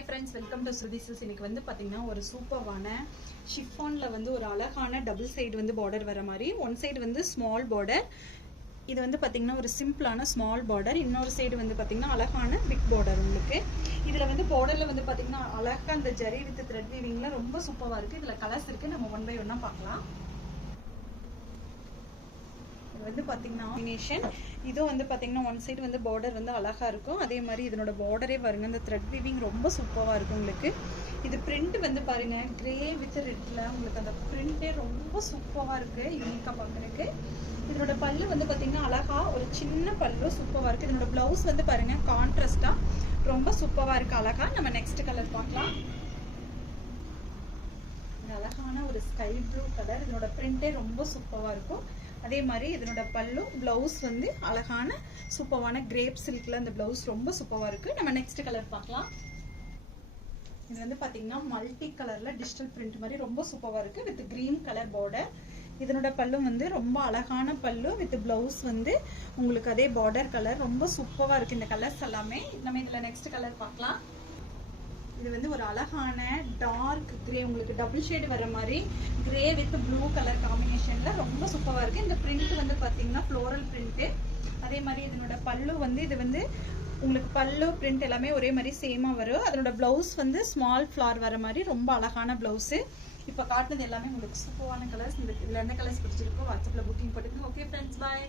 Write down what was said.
Hi friends, welcome to Shruti silks. இன்னைக்கு வந்து பார்த்தீங்கன்னா ஒரு சூப்பரான ஷிஃபானில் வந்து ஒரு அழகான டபுள் சைடு வந்து பார்டர் வர மாதிரி, ஒன் சைடு வந்து ஸ்மால் பார்டர். இது வந்து பார்த்தீங்கன்னா ஒரு சிம்பிளான ஸ்மால் பார்டர், இன்னொரு சைடு வந்து பார்த்தீங்கன்னா அழகான பிக் பார்டர். உங்களுக்கு இதில் வந்து பார்டரில் வந்து பார்த்தீங்கன்னா அழகாக அந்த ஜரி வித் த்ரெட் வீவிங்கில் ரொம்ப சூப்பராக இருக்குது. இதில் கலர்ஸ் இருக்குது, நம்ம ஒன் பை ஒன்னாக பார்க்கலாம். வந்து பார்த்தீங்கன்னா காம்பினேஷன் இதுவும் வந்து பார்த்தீங்கன்னா ஒன் சைடு வந்து பார்டர் வந்து அழகாக இருக்கும். அதே மாதிரி இதனோட பார்டரே பாருங்க, இந்த த்ரெட் வீவிங் ரொம்ப சூப்பராக இருக்கும். உங்களுக்கு இது பிரிண்ட் வந்து பாருங்க, கிரே வித் ரெட்ல உங்களுக்கு அந்த பிரிண்டே ரொம்ப சூப்பராக இருக்கு, யூனிக்காக பார்க்கறதுக்கு. இதனோட பல்லு வந்து பார்த்தீங்கன்னா அழகா ஒரு சின்ன பல்லு சூப்பராக இருக்கு. இதனோட பிளவுஸ் வந்து பாருங்க கான்ட்ராஸ்டா ரொம்ப சூப்பராக இருக்கு, அழகா. நம்ம நெக்ஸ்ட் கலர் பார்க்கலாம். அழகான ஒரு ஸ்கை ப்ளூ கலர், இதனோட பிரிண்டே ரொம்ப சூப்பராக இருக்கும். அதே மாதிரி இதனோட பல்லு பிளவுஸ் வந்து அழகான சூப்பரான கிரேப் சில்க்ல அந்த பிளவுஸ் ரொம்ப சூப்பராக இருக்கு. நம்ம நெக்ஸ்ட் கலர் பார்க்கலாம். இது வந்து பாத்தீங்கன்னா மல்டி கலர்ல டிஜிட்டல் பிரிண்ட் மாதிரி ரொம்ப சூப்பராக இருக்கு, வித் கிரீன் கலர் பார்டர். இதனோட பல்லு வந்து ரொம்ப அழகான பல்லு வித் பிளவுஸ் வந்து உங்களுக்கு அதே பார்டர் கலர் ரொம்ப சூப்பராக இருக்கு. இந்த கலர்ஸ் எல்லாமே நம்ம இதுல நெக்ஸ்ட் கலர் பார்க்கலாம். இது வந்து ஒரு அழகான டார்க் கிரே, உங்களுக்கு டபுள் ஷேடு வர மாதிரி கிரே வித் ப்ளூ கலர் காம்பினேஷன்ல ரொம்ப சூப்பராக இருக்கு. இந்த பிரிண்ட் வந்து பாத்தீங்கன்னா ஃப்ளோரல் பிரிண்ட். அதே மாதிரி இதனோட பல்லு வந்து இது வந்து உங்களுக்கு பல்லு பிரிண்ட் எல்லாமே ஒரே மாதிரி சேமா வரும். அதனோட பிளவுஸ் வந்து ஸ்மால் ஃபிளார் வர மாதிரி ரொம்ப அழகான பிளவுஸ். இப்போ காட்டினது எல்லாமே உங்களுக்கு சூப்பரான கலர்ஸ். இதுல எந்த கலர்ஸ் பிடிச்சிருக்கோ வாட்ஸ்அப்ல புக்கிங் போட்டுக்கோங்க. ஓகே ஃப்ரெண்ட்ஸ், பாய்.